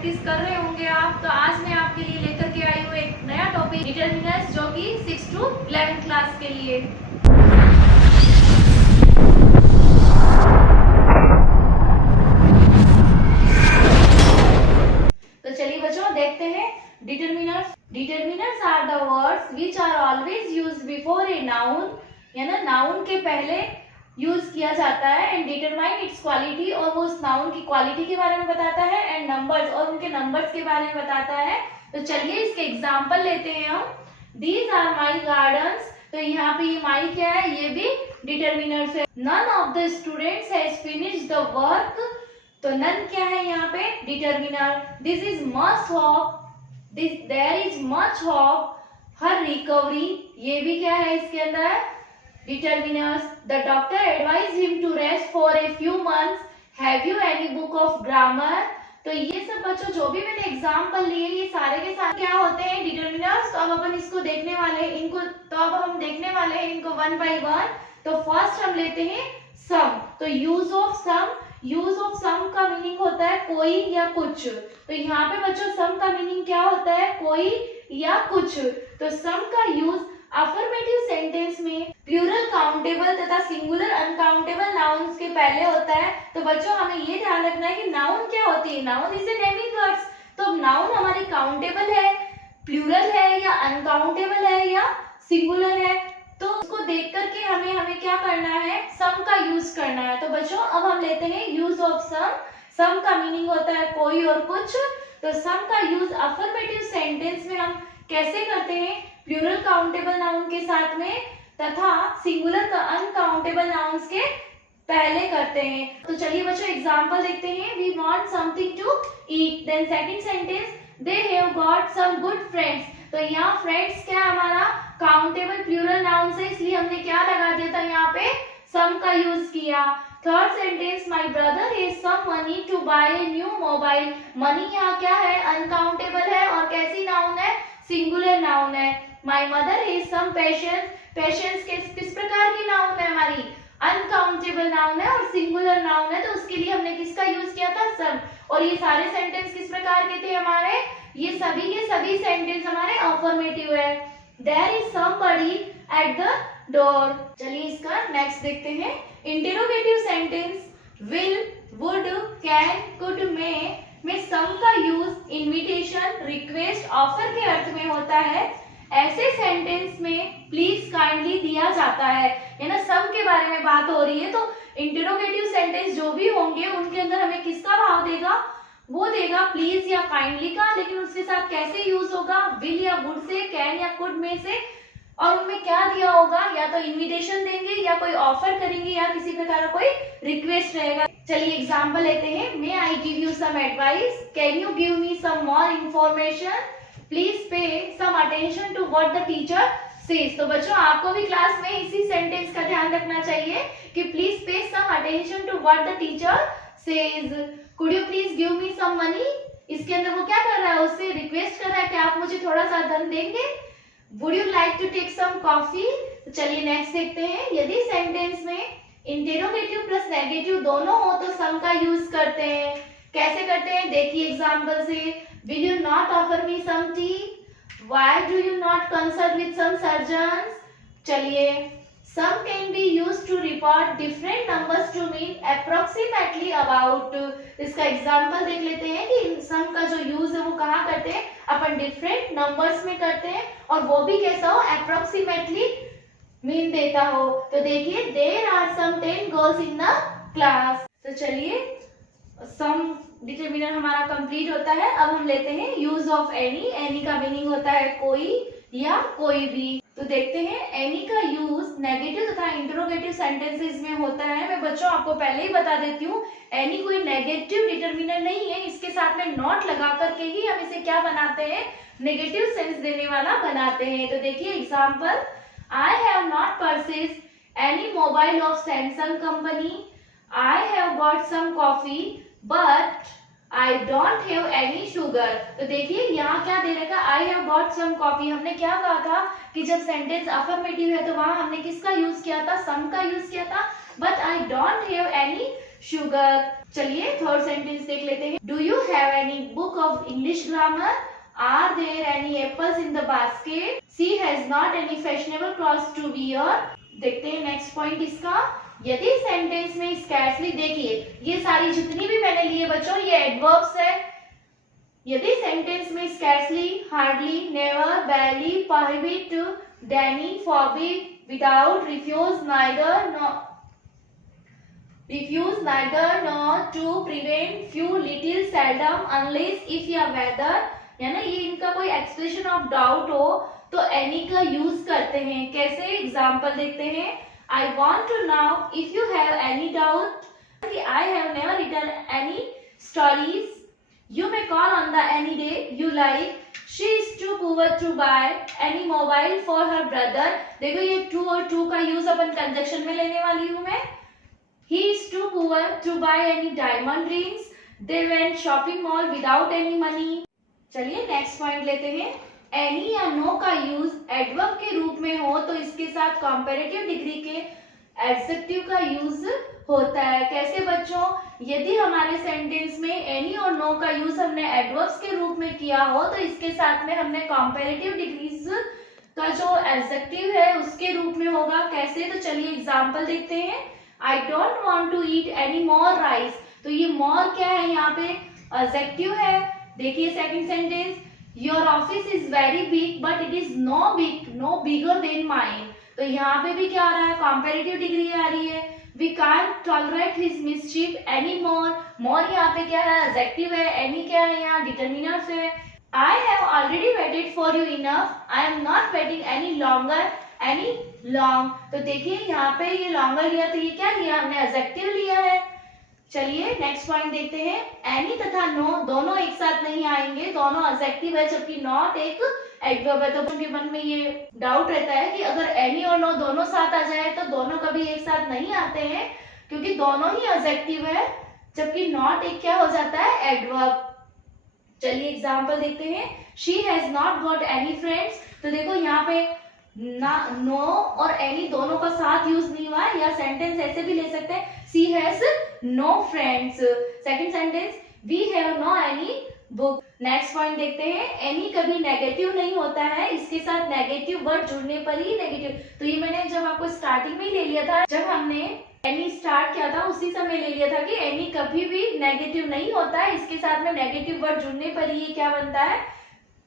Practice कर रहे होंगे आप। तो आज मैं आपके लिए लेकर के आई हूँ एक नया टॉपिक डिटरमिनर्स, जो कि 6 to 11 क्लास के लिए। तो चलिए बच्चों देखते हैं determiners. Determiners are the words which are always used before a noun, यानी नाउन के पहले यूज किया जाता है। एंड डिटरमाइन इट्स क्वालिटी, और वो उस नाउन की क्वालिटी के बारे में बताता है। एंड नंबर्स, और उनके नंबर्स के बारे में बताता है। तो चलिए इसके एग्जाम्पल लेते हैं हम। दीज आर माई गार्डन्स, तो यहाँ पे ये माई क्या है, ये भी डिटरमिनर्स है। None of the students has finished the work, तो नन क्या है यहाँ पे, determiner. This is much hope, there is much hope, her recovery, ये भी क्या है इसके अंदर, determiners. The doctor advise him to rest for a few months, have you any book of grammar. तो ये सब बच्चों जो भी मैंने एग्जाम्पल लिए, ये सारे के सारे क्या होते हैं, डिटरमिनर्स। तो अब अपन इसको देखने वाले हैं, इनको तो अब हम देखने वाले हैं इनको वन बाय वन। तो फर्स्ट हम लेते हैं सम। तो use of some, use of some का मीनिंग होता है कोई या कुछ। तो यहाँ पे बच्चों सम का मीनिंग क्या होता है, कोई या कुछ। तो सम का यूज अफर्मेटिव सेंटेंस में प्लूरल काउंटेबल तथा सिंगुलर अनकाउंटेबल नाउन्स के पहले होता है। तो बच्चों हमें ये ध्यान रखना है कि नाउन क्या होती है, noun is a naming words. तो नाउन हमारी काउंटेबल है, प्लूरल है, या अनकाउंटेबल है, या सिंगुलर है। तो उसको देख करके हमें क्या करना है, सम का यूज करना है। तो बच्चों अब हम लेते हैं यूज ऑफ सम। सम का मीनिंग होता है कोई और कुछ। तो सम का यूज अफर्मेटिव सेंटेंस में हम कैसे करते हैं, प्लूरल काउंटेबल नाउन के साथ में तथा सिंगुलर अनकाउंटेबल नाउन्स के पहले करते हैं। तो चलिए बच्चों एग्जांपल देखते हैं। We want something to eat, then second sentence, they have got some good friends. तो यहाँ फ्रेंड्स क्या हमारा काउंटेबल प्लूरल नाउन है, इसलिए हमने क्या लगा दिया था, यहाँ पे सम का यूज किया। Third sentence, my brother has some money to buy a new mobile. Money यहाँ क्या है, अनकाउंटेबल है, और कैसी नाउन है, सिंगुलर नाउन है। My mother has some patience, patience किस प्रकार की नाउन है हमारी, अनकाउंटेबल नाउन है और सिंगुलर नाउन है। तो उसके लिए हमने किसका यूज किया था, सम। और ये सारे सेंटेंस किस प्रकार के थे हमारे, ये सभी के सभी सेंटेंस हमारे अफर्मेटिव है। There is somebody at the door. चलिए इसका नेक्स्ट देखते हैं। Interrogative sentence will, would, can, could, में सम का यूज इनविटेशन, रिक्वेस्ट, ऑफर के अर्थ में होता है। ऐसे सेंटेंस में प्लीज, काइंडली दिया जाता है, यानी सम के बारे में बात हो रही है। तो इंटेरोगेटिव सेंटेंस जो भी होंगे उनके अंदर हमें किसका भाव देगा, वो देगा प्लीज या काइंडली का। लेकिन उसके साथ कैसे यूज होगा, विल या वुड से, कैन या कुड में से, और उनमें क्या दिया होगा, या तो इनविटेशन देंगे, या कोई ऑफर करेंगे, या किसी प्रकार का कोई रिक्वेस्ट रहेगा। चलिए एग्जांपल लेते हैं। May I give you some advice, can you give me some more information, please pay some attention to what the teacher says. तो बच्चों आपको भी क्लास में इसी सेंटेंस का ध्यान रखना चाहिए कि please pay some attention to what the teacher says. Could you please give me some money, इसके अंदर वो क्या कर रहा है, उससे रिक्वेस्ट कर रहा है कि आप मुझे थोड़ा सा धन देंगे। Would you like to take some coffee. तो चलिए नेक्स्ट देखते हैं। यदि सेंटेंस में इंटेरोगेटिव प्लस नेगेटिव दोनों हो तो सम का यूज करते हैं। कैसे करते हैं, देखिए एग्जांपल से। Will you not offer me some tea? Why do you not consult with some surgeons? चलिए, some can be used to report different numbers to mean approximately about। इसका एग्जांपल देख लेते हैं कि some का जो यूज है वो कहाँ करते हैं, अपन डिफरेंट नंबर्स में करते हैं, और वो भी कैसा हो, अप्रोक्सीमेटली मीन देता हो। तो देखिए, there are some 10 girls in the class। तो चलिए सम डिटरमिनर हमारा कंप्लीट होता है। अब हम लेते हैं यूज ऑफ एनी। एनी का मीनिंग होता है कोई या कोई भी। तो देखते हैं एनी का यूज नेगेटिव तथा इंटरोगेटिव सेंटेंसेस में होता है। मैं बच्चों आपको पहले ही बता देती हूँ, एनी कोई नेगेटिव डिटरमिनर नहीं है। इसके साथ में नॉट लगा करके ही हम इसे क्या बनाते हैं, नेगेटिव सेंस देने वाला बनाते हैं। तो देखिए example, I have not purchase any mobile of Samsung company, I have got some coffee but I don't have any sugar. तो देखिए यहाँ क्या दे रखा, I have got some coffee. हमने क्या कहा था कि जब सेंटेंस अफर्मेटिव है तो वहां हमने किसका यूज किया था, सम का यूज किया था। But I don't have any sugar. चलिए थर्ड सेंटेंस देख लेते हैं. Do you have any book of English grammar? Are there any apples in the basket? She has not any fashionable clothes to wear. देखते हैं next point इसका. यदि sentence में scarcely, देखिए ये सारी जितनी भी मैंने लिए बच्चों ये एडवर्ब्स है. यदि सेंटेंस में scarcely, hardly, never, barely, prohibit, deny, forbid, without, refuse, neither, not, to, prevent, few, little, seldom, unless, if या वेदर, या ना ये इनका कोई एक्सप्रेशन ऑफ डाउट हो तो एनी का यूज करते हैं. कैसे? एग्जाम्पल देखते हैं. I want to know if you have any doubt. I have never written any stories. You may call on the any day you like. She is too poor to buy any mobile for her brother. देखो ये to और to का use अपन conjunction में लेने वाली हूँ मैं. He is too poor to buy any diamond rings. They went shopping mall without any money. चलिए नेक्स्ट पॉइंट लेते हैं. एनी या नो का यूज एडवर्ब के रूप में हो तो इसके साथ कंपैरेटिव डिग्री के एडजेक्टिव का यूज होता है. कैसे बच्चों? यदि हमारे सेंटेंस में एनी और नो का यूज हमने एडवर्ब्स के रूप में किया हो तो इसके साथ में हमने कंपैरेटिव डिग्रीज का जो एडजेक्टिव है उसके रूप में होगा. कैसे? तो चलिए एग्जांपल देखते हैं. I don't want to eat any more rice. तो ये मोर क्या है? यहाँ पे एडजेक्टिव है. देखिए second sentence. Your office is very big but it is no bigger than mine. तो यहाँ पे भी क्या आ रहा है? कंपैरेटिव डिग्री आ रही है. We can't tolerate his mischief any more. More यहाँ पे क्या है? एडजेक्टिव है. एनी क्या है? यहाँ डिटरमिनर है. I have already waited for you enough. I am not waiting any longer any long. तो देखिए यहाँ पे ये लॉन्गर लिया तो ये क्या लिया हमने? एडजेक्टिव लिया है. चलिए नेक्स्ट पॉइंट देखते हैं. एनी तथा नो दोनों एक साथ नहीं आएंगे. दोनों एडजेक्टिव है जबकि नॉट एक एडवर्ब है. तो उनके मन में ये डाउट रहता है कि अगर एनी और नो दोनों साथ आ जाए तो दोनों कभी एक साथ नहीं आते हैं क्योंकि दोनों ही एडजेक्टिव है जबकि नॉट एक क्या हो जाता है? एडवर्ब. चलिए एग्जांपल देखते हैं. She has not got any friends. तो देखो यहाँ पे नो और एनी दोनों का साथ यूज नहीं हुआ है. या सेंटेंस ऐसे भी ले सकते हैं. She has no friends. Second sentence. We have no any book. Next point देखते हैं. एनी कभी नेगेटिव नहीं होता है. इसके साथ नेगेटिव वर्ड जुड़ने पर ही नेगेटिव. तो ये मैंने जब आपको स्टार्टिंग में ले लिया था, जब हमने एनी स्टार्ट किया था उसी समय ले लिया था कि एनी कभी भी नेगेटिव नहीं होता है. इसके साथ में नेगेटिव वर्ड जुड़ने पर ही क्या बनता है?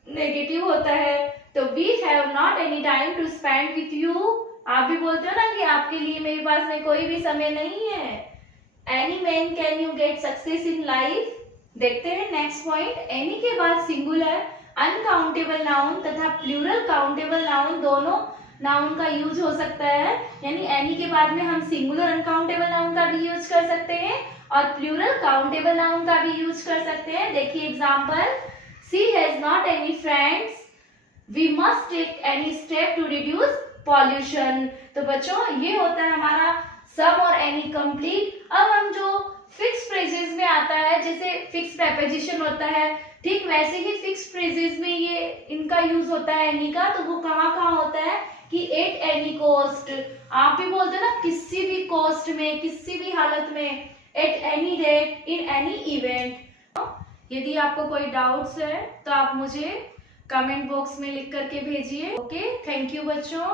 नेगेटिव होता है. तो we have not any time to spend with you. आप भी बोलते हो ना कि आपके लिए मेरे पास में कोई भी समय नहीं है. Any man can you get success in life. देखते हैं नेक्स्ट पॉइंट. एनी के बाद सिंगुलर, अनकाउंटेबल नाउन तथा प्लूरल काउंटेबल नाउन दोनों नाउन का यूज हो सकता है. यानी एनी के बाद में हम सिंगुलर अनकाउंटेबल नाउन का भी यूज कर सकते हैं और प्लूरल काउंटेबल नाउन का भी यूज कर सकते हैं. देखिए example. She has not any friends. We must take any step to reduce pollution. तो बच्चों ये होता है हमारा सम और एनी कंप्लीट. अब हम जो फिक्स फ्रेजेस में आता है, जैसे फिक्स प्रेपोजिशन होता है, ठीक वैसे ही फिक्स फ्रेजेस में ये इनका यूज होता है एनी का. तो वो कहाँ होता है कि एट एनी कॉस्ट. आप भी बोलते हैं ना किसी भी कॉस्ट में, किसी भी हालत में, at any rate, in any event. यदि आपको कोई डाउट्स है तो आप मुझे कमेंट बॉक्स में लिख करके भेजिए. ओके, थैंक यू बच्चों.